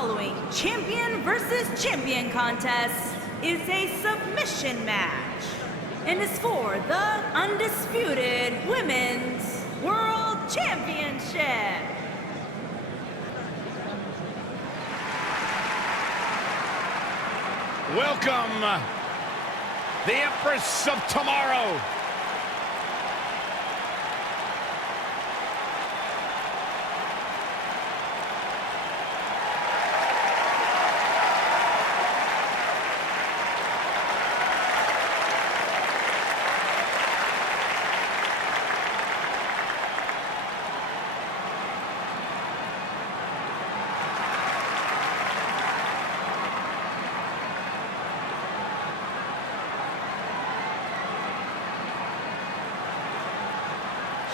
following champion versus champion contest is a submission match and is for the undisputed Women's World Championship. Welcome, the Empress of Tomorrow.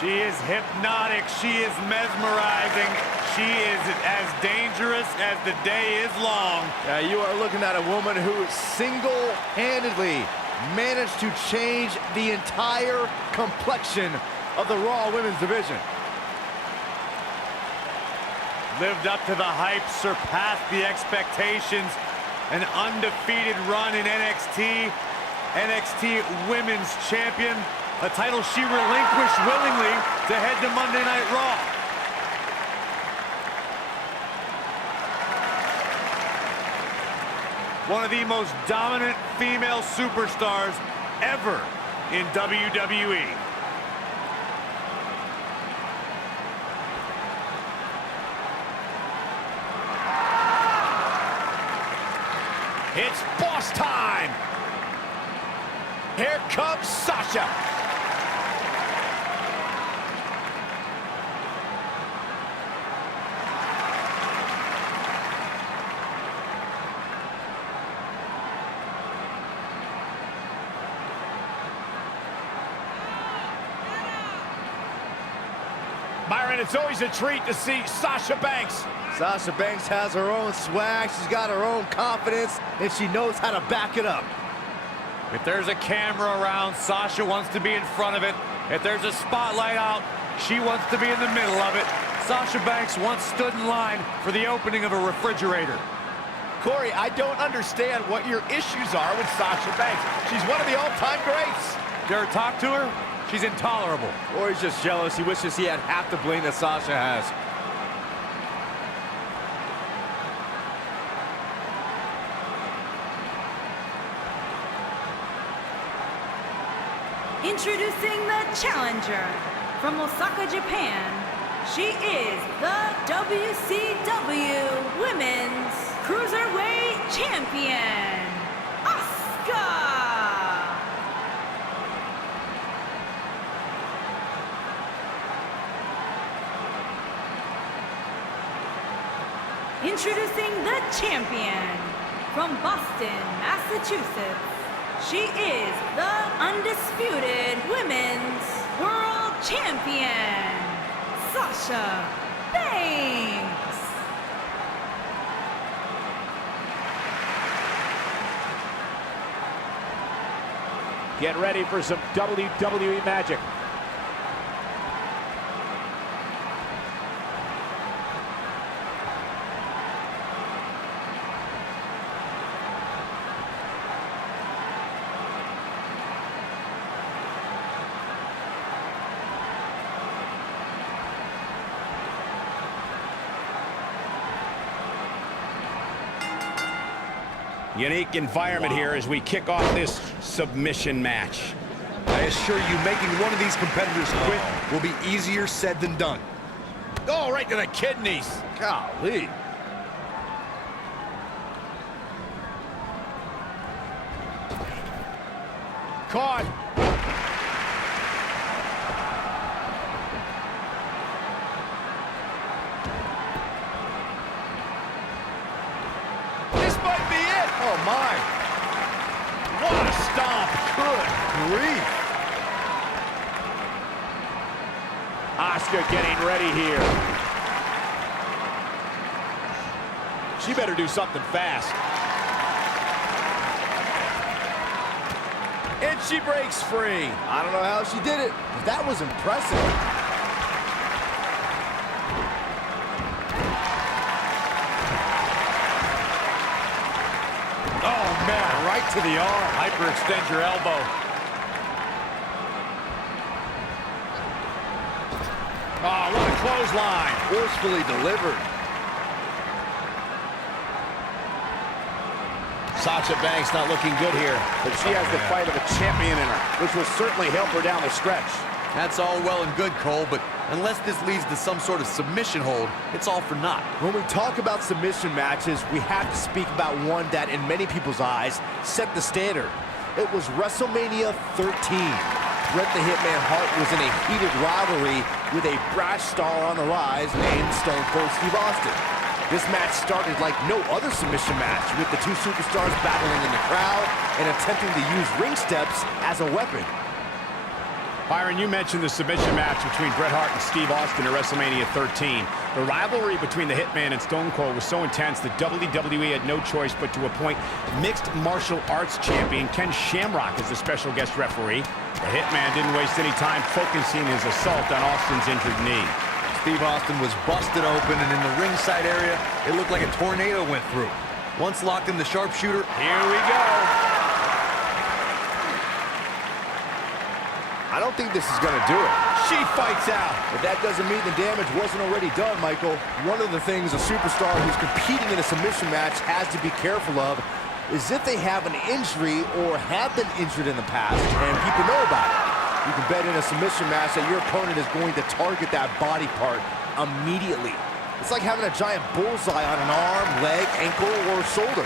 She is hypnotic, she is mesmerizing, she is as dangerous as the day is long. You are looking at a woman who single-handedly managed to change the entire complexion of the Raw Women's Division. Lived up to the hype, surpassed the expectations. An undefeated run in NXT, NXT Women's Champion. A title she relinquished willingly to head to Monday Night Raw. One of the most dominant female superstars ever in WWE. It's boss time. Here comes Sasha. Byron, it's always a treat to see Sasha Banks. Sasha Banks has her own swag, she's got her own confidence, and she knows how to back it up. If there's a camera around, Sasha wants to be in front of it. If there's a spotlight out, she wants to be in the middle of it. Sasha Banks once stood in line for the opening of a refrigerator. Corey, I don't understand what your issues are with Sasha Banks. She's one of the all-time greats. Dare talk to her? She's intolerable. Or he's just jealous. He wishes he had half the bling that Sasha has. Introducing the challenger from Osaka, Japan. She is the WCW Women's Cruiserweight Champion, Asuka. Introducing the champion from Boston, Massachusetts. She is the undisputed Women's World Champion, Sasha Banks. Get ready for some WWE magic. Unique environment here as we kick off this submission match. I assure you, making one of these competitors quit will be easier said than done. Oh, right to the kidneys. Golly. Caught. This might be it. Oh, my. What a stomp. Good grief. Asuka getting ready here. She better do something fast. And she breaks free. I don't know how she did it, but that was impressive. to the arm. Hyperextend your elbow. Oh, what a clothesline. Forcefully delivered. Sasha Banks not looking good here, but she has the fight of a champion in her, which will certainly help her down the stretch. That's all well and good, Cole, but unless this leads to some sort of submission hold, it's all for naught. When we talk about submission matches, we have to speak about one that, in many people's eyes, set the standard. It was WrestleMania 13. Bret the Hitman Hart was in a heated rivalry with a brash star on the rise named Stone Cold Steve Austin. This match started like no other submission match, with the two superstars battling in the crowd and attempting to use ring steps as a weapon. Byron, you mentioned the submission match between Bret Hart and Steve Austin at WrestleMania 13. The rivalry between the Hitman and Stone Cold was so intense that WWE had no choice but to appoint mixed martial arts champion Ken Shamrock as the special guest referee. The Hitman didn't waste any time focusing his assault on Austin's injured knee. Steve Austin was busted open, and in the ringside area, it looked like a tornado went through. Once locked in the sharpshooter, Here we go. I don't think this is going to do it. She fights out. But that doesn't mean the damage wasn't already done, Michael. One of the things a superstar who's competing in a submission match has to be careful of is if they have an injury or have been injured in the past and people know about it. You can bet in a submission match that your opponent is going to target that body part immediately. It's like having a giant bullseye on an arm, leg, ankle, or shoulder.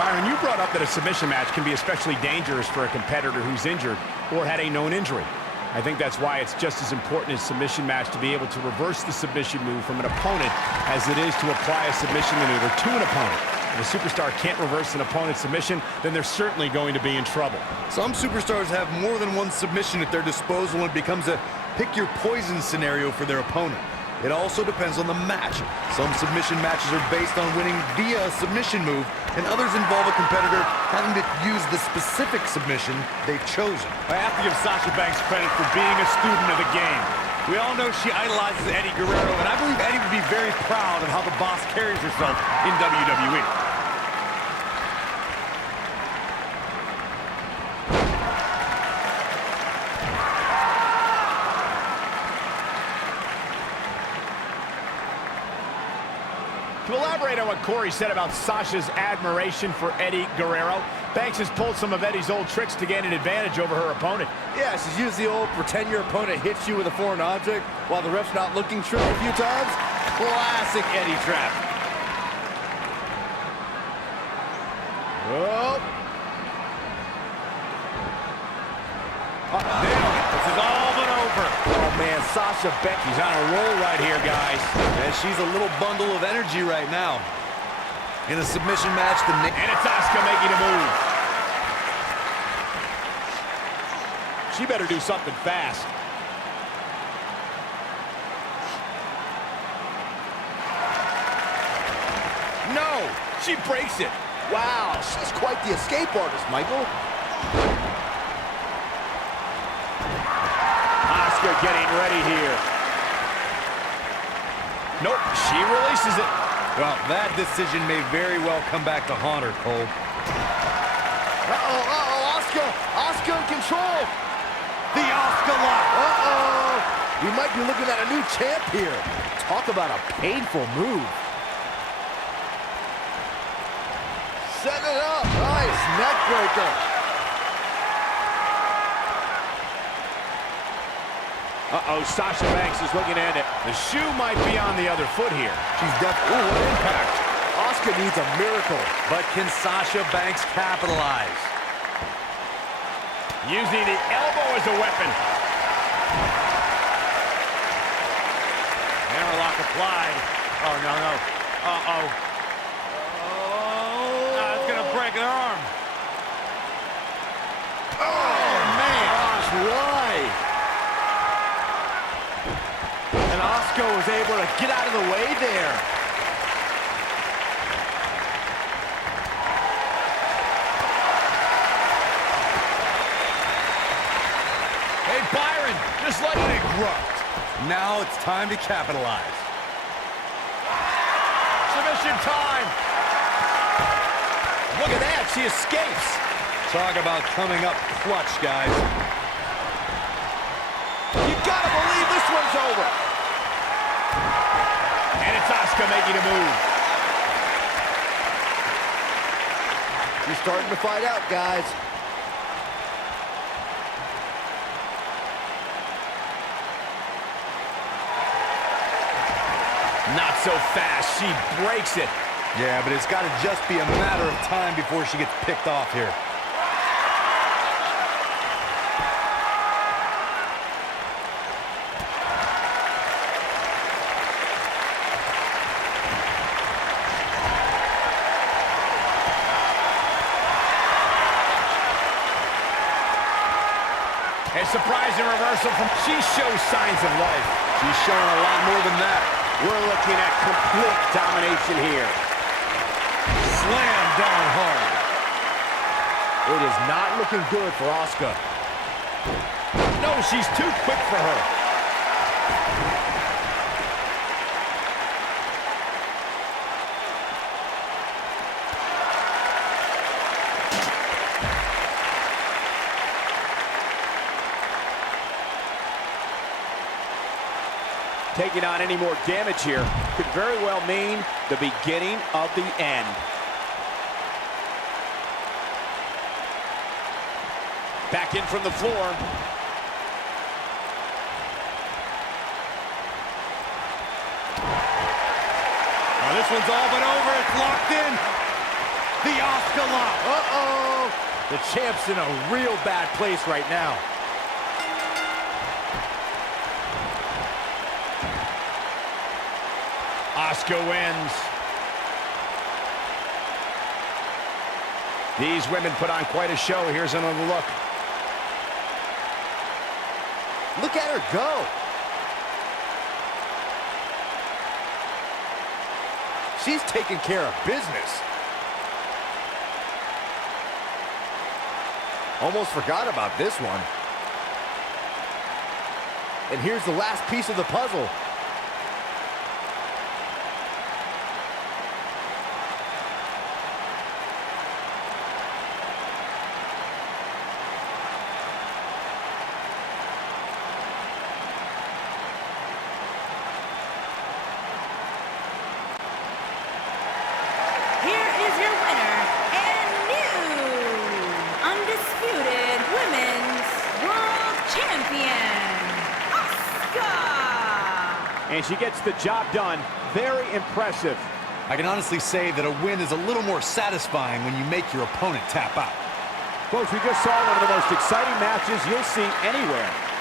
Byron, you brought up that a submission match can be especially dangerous for a competitor who's injured or had a known injury. I think that's why it's just as important in a submission match to be able to reverse the submission move from an opponent as it is to apply a submission maneuver to an opponent. If a superstar can't reverse an opponent's submission, then they're certainly going to be in trouble. some superstars have more than one submission at their disposal, and it becomes a pick-your-poison scenario for their opponent. It also depends on the match. Some submission matches are based on winning via a submission move, and others involve a competitor having to use the specific submission they've chosen. I have to give Sasha Banks credit for being a student of the game. We all know she idolizes Eddie Guerrero, and I believe Eddie would be very proud of how the boss carries herself in WWE. To elaborate on what Corey said about Sasha's admiration for Eddie Guerrero, Banks has pulled some of Eddie's old tricks to gain an advantage over her opponent. Yeah, she's used the old pretend your opponent hits you with a foreign object while the ref's not looking trick a few times. Classic Eddie trap. Oh. This is all but over. Oh, man, Sasha Banks. She's on a roll right here, guys. And she's a little bundle of energy right now. In a submission match, And it's Asuka making a move. She better do something fast. No, she breaks it. Wow, she's quite the escape artist, Michael. Asuka getting ready here. Nope, she releases it. well, that decision may very well come back to haunt her, Cole. Asuka in control. The Asuka lock. We might be looking at a new champ here. Talk about a painful move. Set it up. Nice neck breaker. Sasha Banks is looking at it. The shoe might be on the other foot here. She's definitely an impact. Asuka needs a miracle. But can Sasha Banks capitalize? Using the elbow as a weapon. Hammerlock applied. Oh, no, no. Uh-oh. Oh, it's going to break an arm. Oh, man. Gosh, why? And Asuka was able to get out of the way there. Hey, Byron, just let it erupt. Now it's time to capitalize. Submission time. she escapes. Talk about coming up clutch, guys. You gotta believe this one's over. And it's Asuka making a move. She's starting to fight out, guys. Not so fast. She breaks it. Yeah, but it's got to just be a matter of time before she gets picked off here. A surprising reversal from... She shows signs of life. She's showing a lot more than that. We're looking at complete domination here. Slam down hard. It is not looking good for Asuka. No, she's too quick for her. Taking on any more damage here could very well mean the beginning of the end. Back in from the floor. Oh, this one's all but over. It's locked in. The Asuka lock. Uh-oh. The champ's in a real bad place right now. Asuka wins. These women put on quite a show. Here's another look. Look at her go. She's taking care of business. Almost forgot about this one. And here's the last piece of the puzzle. Here is your winner and new undisputed women's world champion, Asuka! And she gets the job done. Very impressive. I can honestly say that a win is a little more satisfying when you make your opponent tap out. Folks, we just saw one of the most exciting matches you'll see anywhere.